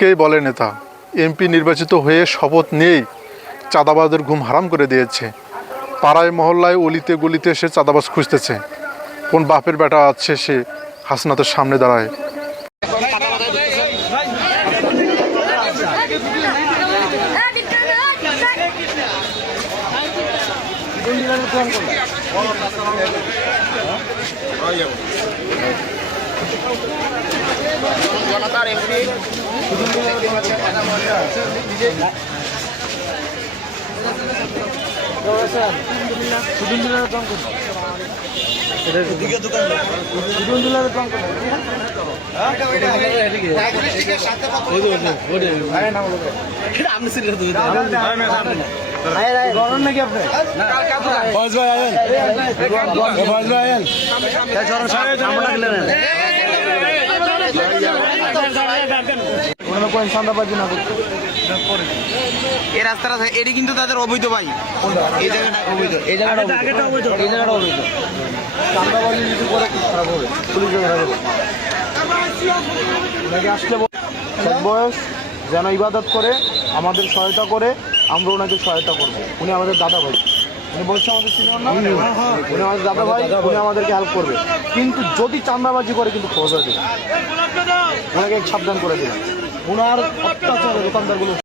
কেই বলে নেতা এমপি নির্বাচিত হয়ে শপথ নিয়েই চাঁদাবাজের ঘুম হারাম করে দিয়েছে। পাড়ায় মহল্লায় অলিতে গলিতে সে চাঁদাবাজ খুঁজতেছে। কোন বাপের বেটা আছে সে হাসনাতের সামনে দাঁড়ায়। জনতার এমপি নাকি আপনি এই রাস্তাটা এটি কিন্তু তাদের অবৈধ ভাই। এই জায়গাটা অবৈধ, এই জায়গাটা অবৈধ, এই জায়গাটা অবৈধ। চাঁদাবাজি যদি করে খারাপ হবে, পুলিশ আসলে বয়স যেন ইবাদত করে আমাদের সহায়তা করে, আমরা ওনাকে সহায়তা করবো। উনি আমাদের দাদা ভাই, উনি বলছে আমাদের সিনিয়র না, উনি আমাদের দাদা ভাই, উনি আমাদেরকে হেল্প করবে। কিন্তু যদি চাঁদাবাজি করে কিন্তু খবর দেবে, ওনাকে সাবধান করে দিলাম। ওনার অত্যাচার দোকানদারগুলো